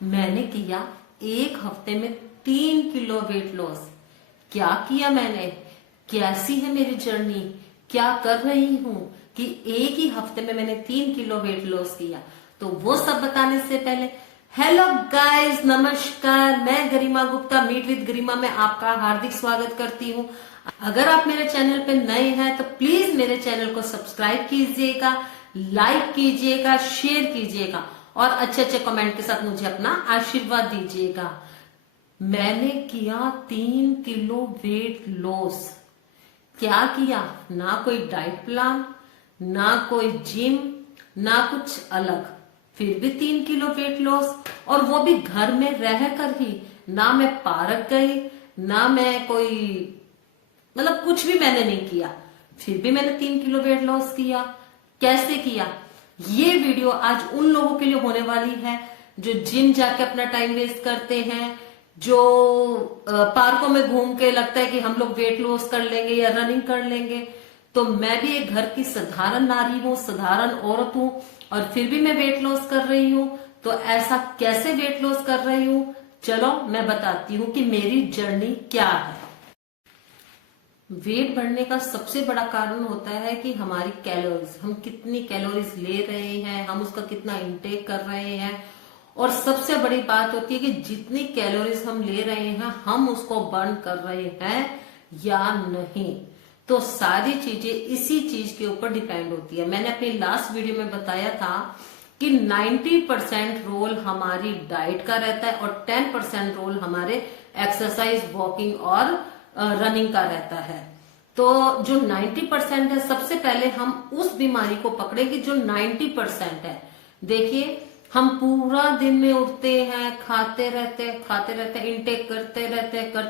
मैंने किया एक हफ्ते में 3 किलो वेट लॉस। क्या किया मैंने, कैसी है मेरी जर्नी, क्या कर रही हूँ कि एक ही हफ्ते में मैंने 3 किलो वेट लॉस किया। तो वो सब बताने से पहले हेलो गाइस, नमस्कार। मैं गरिमा गुप्ता, मीट विद गरिमा में आपका हार्दिक स्वागत करती हूँ। अगर आप मेरे चैनल पे नए हैं तो प्लीज मेरे चैनल को सब्सक्राइब कीजिएगा, लाइक कीजिएगा, शेयर कीजिएगा और अच्छे अच्छे कमेंट के साथ मुझे अपना आशीर्वाद दीजिएगा। मैंने किया 3 किलो वेट लॉस। क्या किया, ना कोई डाइट प्लान, ना कोई जिम, ना कुछ अलग, फिर भी 3 किलो वेट लॉस। और वो भी घर में रह कर ही। ना मैं पार्क गई, ना मैं कोई मतलब कुछ भी मैंने नहीं किया, फिर भी मैंने 3 किलो वेट लॉस किया। कैसे किया, ये वीडियो आज उन लोगों के लिए होने वाली है जो जिम जाके अपना टाइम वेस्ट करते हैं, जो पार्कों में घूम के लगता है कि हम लोग वेट लॉस कर लेंगे या रनिंग कर लेंगे। तो मैं भी एक घर की साधारण नारी हूँ, साधारण औरत हूँ, और फिर भी मैं वेट लॉस कर रही हूँ। तो ऐसा कैसे वेट लॉस कर रही हूँ, चलो मैं बताती हूँ कि मेरी जर्नी क्या है। वेट बढ़ने का सबसे बड़ा कारण होता है कि हमारी कैलोरीज, हम कितनी कैलोरीज ले रहे हैं, हम उसका कितना इंटेक कर रहे हैं। और सबसे बड़ी बात होती है कि जितनी कैलोरीज हम ले रहे हैं हम उसको बर्न कर रहे हैं या नहीं। तो सारी चीजें इसी चीज के ऊपर डिपेंड होती है। मैंने अपनी लास्ट वीडियो में बताया था कि 90% रोल हमारी डाइट का रहता है और 10% रोल हमारे एक्सरसाइज, वॉकिंग और रनिंग का रहता है। तो जो 90% है, सबसे पहले हम उस बीमारी को पकड़ेंगे जो 90% है। देखिए, हम पूरा दिन में उठते हैं, खाते रहते हैं, इनटेक करते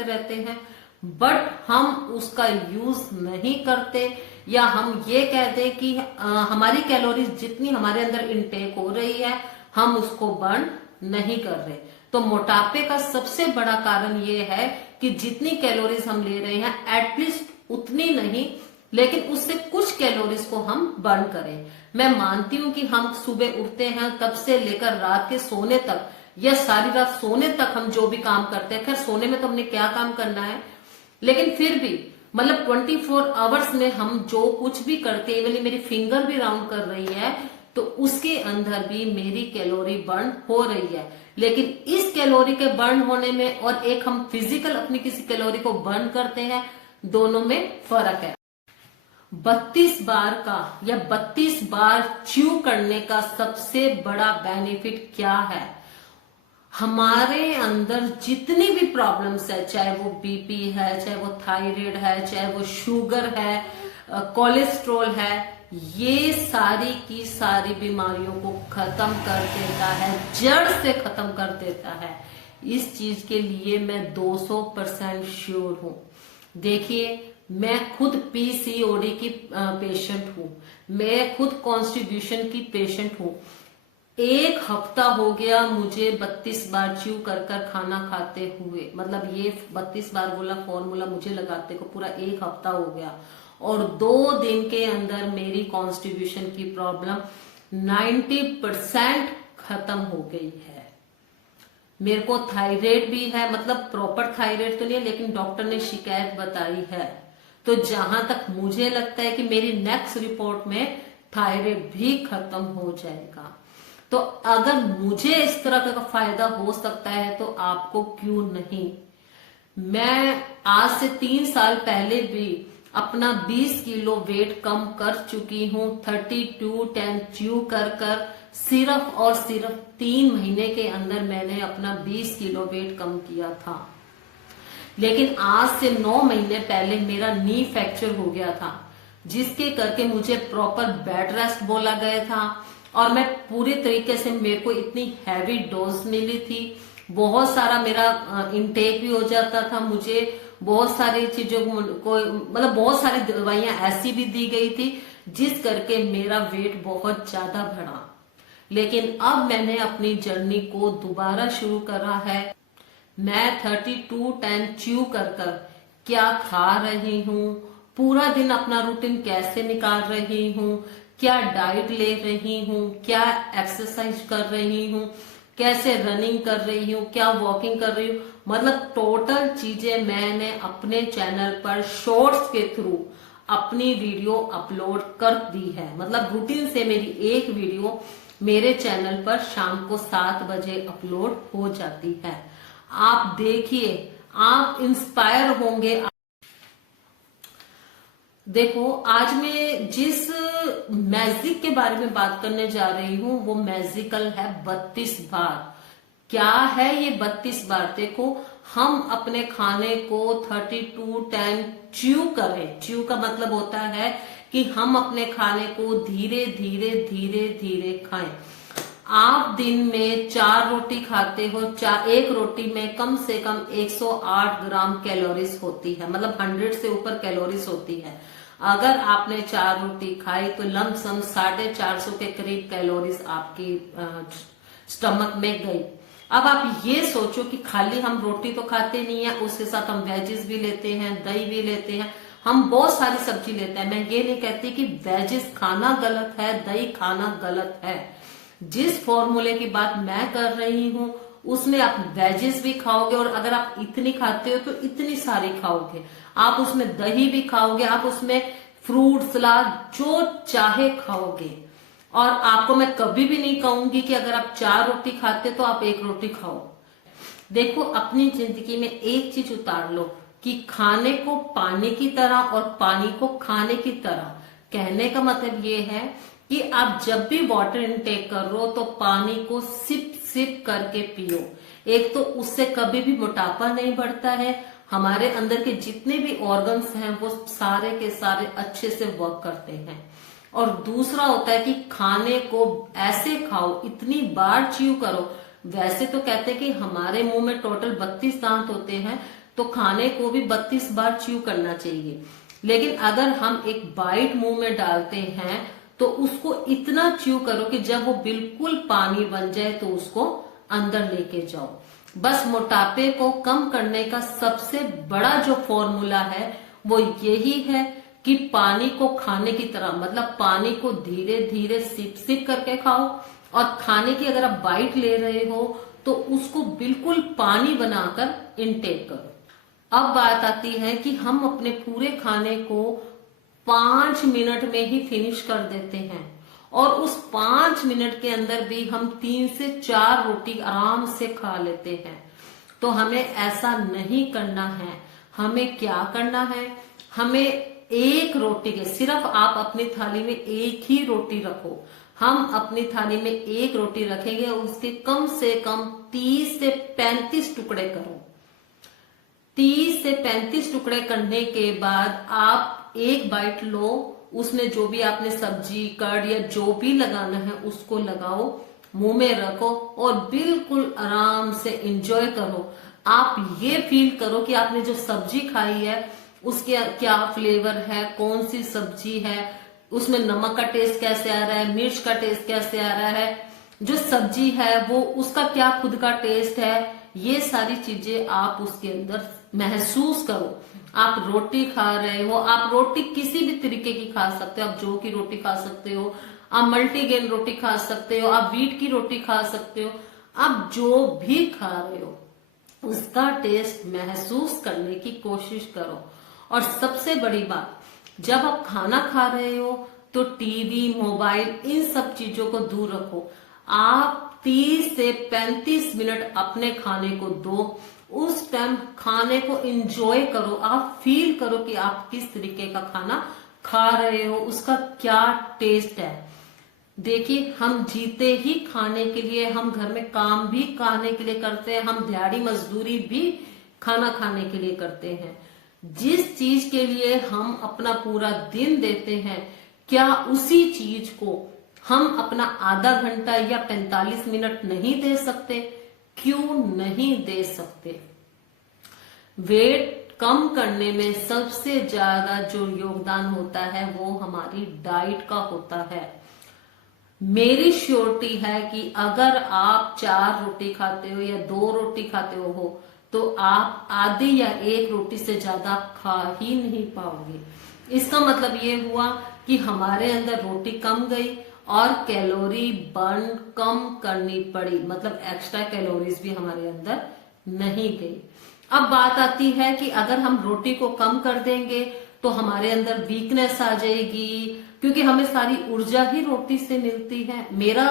रहते हैं, बट हम उसका यूज नहीं करते। या हम ये कह दें कि हमारी कैलोरीज जितनी हमारे अंदर इनटेक हो रही है हम उसको बर्न नहीं कर रहे। तो मोटापे का सबसे बड़ा कारण ये है कि जितनी कैलोरीज हम ले रहे हैं एटलीस्ट उतनी नहीं, लेकिन उससे कुछ कैलोरीज को हम बर्न करें। मैं मानती हूं कि हम सुबह उठते हैं तब से लेकर रात के सोने तक या सारी रात सोने तक हम जो भी काम करते हैं, खैर सोने में तो हमने क्या काम करना है, लेकिन फिर भी मतलब 24 आवर्स में हम जो कुछ भी करते हैं, इवन मेरी फिंगर भी राउंड कर रही है तो उसके अंदर भी मेरी कैलोरी बर्न हो रही है। लेकिन इस कैलोरी के बर्न होने में और एक हम फिजिकल अपनी किसी कैलोरी को बर्न करते हैं, दोनों में फर्क है। 32 बार का या 32 बार च्यू करने का सबसे बड़ा बेनिफिट क्या है, हमारे अंदर जितनी भी प्रॉब्लम्स है, चाहे वो बीपी है, चाहे वो थायराइड है, चाहे वो शुगर है, कोलेस्ट्रॉल है, ये सारी की सारी बीमारियों को खत्म कर देता है, जड़ से खत्म कर देता है। इस चीज के लिए मैं 200% श्योर हूं। देखिए, मैं खुद पीसीओडी की पेशेंट हूं, मैं खुद कॉन्स्टिट्यूशन की पेशेंट हूं। एक हफ्ता हो गया मुझे 32 बार च्यू कर कर खाना खाते हुए, मतलब ये 32 बार बोला फॉर्मूला मुझे लगाते को पूरा एक हफ्ता हो गया। और 2 दिन के अंदर मेरी कॉन्स्टिट्यूशन की प्रॉब्लम 90% खत्म हो गई है। मेरे को थायराइड भी है, मतलब प्रॉपर थायराइड तो नहीं है, लेकिन डॉक्टर ने शिकायत बताई है। तो जहां तक मुझे लगता है कि मेरी नेक्स्ट रिपोर्ट में थायराइड भी खत्म हो जाएगा। तो अगर मुझे इस तरह का फायदा हो सकता है तो आपको क्यों नहीं। मैं आज से 3 साल पहले भी अपना 20 किलो वेट कम कर चुकी हूँ। 32-10 च्यू कर कर सिर्फ और सिर्फ 3 महीने के अंदर मैंने अपना 20 किलो वेट कम किया था। लेकिन आज से 9 महीने पहले मेरा नी फ्रैक्चर हो गया था, जिसके करके मुझे प्रॉपर बेड रेस्ट बोला गया था और मैं पूरी तरीके से, मेरे को इतनी हैवी डोज मिली थी, बहुत सारा मेरा इनटेक भी हो जाता था, मुझे बहुत सारी चीजों को मतलब बहुत सारी दवाइयां ऐसी भी दी गई थी जिस करके मेरा वेट बहुत ज्यादा बढ़ा। लेकिन अब मैंने अपनी जर्नी को दोबारा शुरू करा है। मैं 32-10 च्यू कर कर क्या खा रही हूँ, पूरा दिन अपना रूटीन कैसे निकाल रही हूँ, क्या डाइट ले रही हूँ, क्या एक्सरसाइज कर रही हूँ, कैसे रनिंग कर रही हूँ, क्या वॉकिंग कर रही हूँ, मतलब टोटल चीजें मैंने अपने चैनल पर शॉर्ट्स के थ्रू अपनी वीडियो अपलोड कर दी है। मतलब रूटीन से मेरी एक वीडियो मेरे चैनल पर शाम को 7 बजे अपलोड हो जाती है। आप देखिए, आप इंस्पायर होंगे। देखो, आज मैं जिस मैजिक के बारे में बात करने जा रही हूँ वो मैजिकल है 32 बार। क्या है ये 32 बार? देखो, हम अपने खाने को 32 टाइम च्यू करें। च्यू का मतलब होता है कि हम अपने खाने को धीरे धीरे धीरे धीरे खाएं। आप दिन में 4 रोटी खाते हो, एक रोटी में कम से कम 108 ग्राम कैलोरीज होती है, मतलब 100 से ऊपर कैलोरीज होती है। अगर आपने 4 रोटी खाई तो लमसम 450 के करीब कैलोरीज आपकी स्टमक में गई। अब आप ये सोचो कि खाली हम रोटी तो खाते नहीं है, उसके साथ हम वेजेस भी लेते हैं, दही भी लेते हैं, हम बहुत सारी सब्जी लेते हैं। मैं ये नहीं कहती कि वेजेस खाना गलत है, दही खाना गलत है। जिस फॉर्मूले की बात मैं कर रही हूँ उसमें आप वेजेस भी खाओगे, और अगर आप इतनी खाते हो तो इतनी सारी खाओगे। आप उसमें दही भी खाओगे, आप उसमें फ्रूट सलाद जो चाहे खाओगे। और आपको मैं कभी भी नहीं कहूंगी कि अगर आप 4 रोटी खाते तो आप 1 रोटी खाओ। देखो, अपनी जिंदगी में एक चीज उतार लो कि खाने को पानी की तरह और पानी को खाने की तरह। कहने का मतलब ये है कि आप जब भी वाटर इनटेक कर रहे हो तो पानी को सिप सिप करके पियो। एक तो उससे कभी भी मोटापा नहीं बढ़ता है, हमारे अंदर के जितने भी ऑर्गन्स हैं वो सारे के सारे अच्छे से वर्क करते हैं। और दूसरा होता है कि खाने को ऐसे खाओ, इतनी बार च्यू करो। वैसे तो कहते हैं कि हमारे मुंह में टोटल 32 दांत होते हैं, तो खाने को भी 32 बार च्यू करना चाहिए। लेकिन अगर हम एक बाइट मुंह में डालते हैं तो उसको इतना च्यू करो कि जब वो बिल्कुल पानी बन जाए तो उसको अंदर लेके जाओ। बस मोटापे को कम करने का सबसे बड़ा जो फॉर्मूला है वो यही है कि पानी को खाने की तरह, मतलब पानी को धीरे धीरे सिप सिप करके खाओ। और खाने की अगर आप बाइट ले रहे हो तो उसको बिल्कुल पानी बनाकर इनटेक करो। अब बात आती है कि हम अपने पूरे खाने को 5 मिनट में ही फिनिश कर देते हैं, और उस 5 मिनट के अंदर भी हम 3 से 4 रोटी आराम से खा लेते हैं। तो हमें ऐसा नहीं करना है। हमें क्या करना है? हमें एक रोटी के, सिर्फ आप अपनी थाली में एक ही रोटी रखो। हम अपनी थाली में एक रोटी रखेंगे और उसके कम से कम 30 से 35 टुकड़े करो। 30 से 35 टुकड़े करने के बाद आप एक बाइट लो, उसमें जो भी आपने सब्जी कर्ड या जो भी लगाना है उसको लगाओ, मुंह में रखो और बिल्कुल आराम से एंजॉय करो। आप ये फील करो कि आपने जो सब्जी खाई है उसके क्या फ्लेवर है, कौन सी सब्जी है, उसमें नमक का टेस्ट कैसे आ रहा है, मिर्च का टेस्ट कैसे आ रहा है, जो सब्जी है वो उसका क्या खुद का टेस्ट है। ये सारी चीजें आप उसके अंदर महसूस करो। आप रोटी खा रहे हो, आप रोटी किसी भी तरीके की खा सकते हो। आप जौ की रोटी खा सकते हो, आप मल्टीग्रेन रोटी खा सकते हो, आप व्हीट की रोटी खा सकते हो। आप जो भी खा रहे हो उसका टेस्ट महसूस करने की कोशिश करो। और सबसे बड़ी बात, जब आप खाना खा रहे हो तो टीवी, मोबाइल, इन सब चीजों को दूर रखो। आप 30 से 35 मिनट अपने खाने को दो। उस टाइम खाने को एंजॉय करो। आप फील करो कि आप किस तरीके का खाना खा रहे हो, उसका क्या टेस्ट है। देखिए, हम जीते ही खाने के लिए, हम घर में काम भी खाने के लिए करते हैं, हम दिहाड़ी मजदूरी भी खाना खाने के लिए करते हैं। जिस चीज के लिए हम अपना पूरा दिन देते हैं, क्या उसी चीज को हम अपना आधा घंटा या 45 मिनट नहीं दे सकते? क्यों नहीं दे सकते? वेट कम करने में सबसे ज्यादा जो योगदान होता है वो हमारी डाइट का होता है। मेरी श्योरिटी है कि अगर आप 4 रोटी खाते हो या 2 रोटी खाते हो तो आप आधी या 1 रोटी से ज्यादा खा ही नहीं पाओगे। इसका मतलब ये हुआ कि हमारे अंदर रोटी कम गई और कैलोरी बर्न कम करनी पड़ी, मतलब एक्स्ट्रा कैलोरीज भी हमारे अंदर नहीं गई। अब बात आती है कि अगर हम रोटी को कम कर देंगे तो हमारे अंदर वीकनेस आ जाएगी, क्योंकि हमें सारी ऊर्जा ही रोटी से मिलती है। मेरा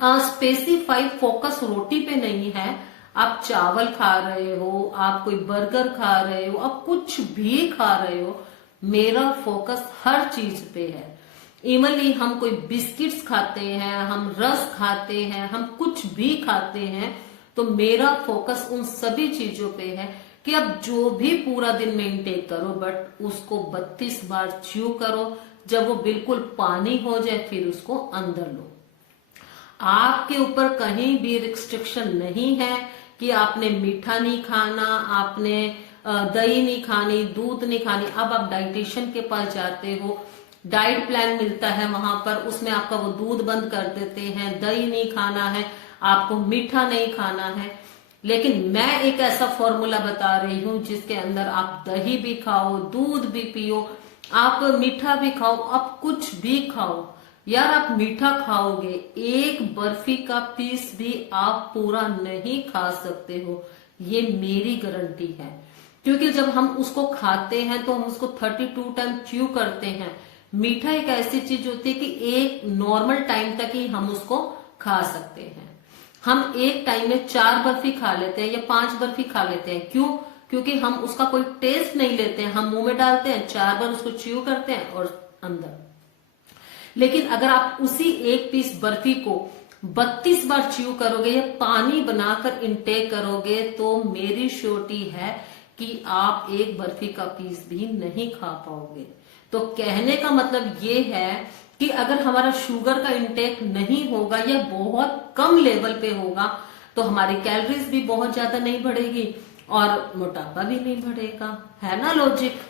स्पेसिफाइड फोकस रोटी पे नहीं है। आप चावल खा रहे हो, आप कोई बर्गर खा रहे हो, आप कुछ भी खा रहे हो, मेरा फोकस हर चीज पे है। इवनली हम कोई बिस्किट्स खाते हैं, हम रस खाते हैं, हम कुछ भी खाते हैं, तो मेरा फोकस उन सभी चीजों पे है कि अब जो भी पूरा दिन में इंटेक करो, बट उसको 32 बार च्यू करो। जब वो बिल्कुल पानी हो जाए फिर उसको अंदर लो। आपके ऊपर कहीं भी रिस्ट्रिक्शन नहीं है कि आपने मीठा नहीं खाना, आपने दही नहीं खानी, दूध नहीं खानी। अब आप डाइटिशियन के पास जाते हो, डाइट प्लान मिलता है वहां पर, उसमें आपका वो दूध बंद कर देते हैं, दही नहीं खाना है, आपको मीठा नहीं खाना है। लेकिन मैं एक ऐसा फॉर्मूला बता रही हूं जिसके अंदर आप दही भी खाओ, दूध भी पियो, आप मीठा भी खाओ, आप कुछ भी खाओ। यार आप मीठा खाओगे, एक बर्फी का पीस भी आप पूरा नहीं खा सकते हो, ये मेरी गारंटी है। क्योंकि जब हम उसको खाते हैं तो हम उसको 32 टाइम च्यू करते हैं। मीठा एक ऐसी चीज होती है कि एक नॉर्मल टाइम तक ही हम उसको खा सकते हैं। हम एक टाइम में 4 बर्फी खा लेते हैं या 5 बर्फी खा लेते हैं। क्यों? क्योंकि हम उसका कोई टेस्ट नहीं लेते हैं, हम मुंह में डालते हैं, 4 बार उसको च्यू करते हैं और अंदर। लेकिन अगर आप उसी एक पीस बर्फी को 32 बार च्यू करोगे या पानी बनाकर इंटेक करोगे, तो मेरी श्योरिटी है कि आप एक बर्फी का पीस भी नहीं खा पाओगे। तो कहने का मतलब ये है कि अगर हमारा शुगर का इंटेक नहीं होगा या बहुत कम लेवल पे होगा, तो हमारी कैलोरीज भी बहुत ज्यादा नहीं बढ़ेगी और मोटापा भी नहीं बढ़ेगा। है ना लॉजिक?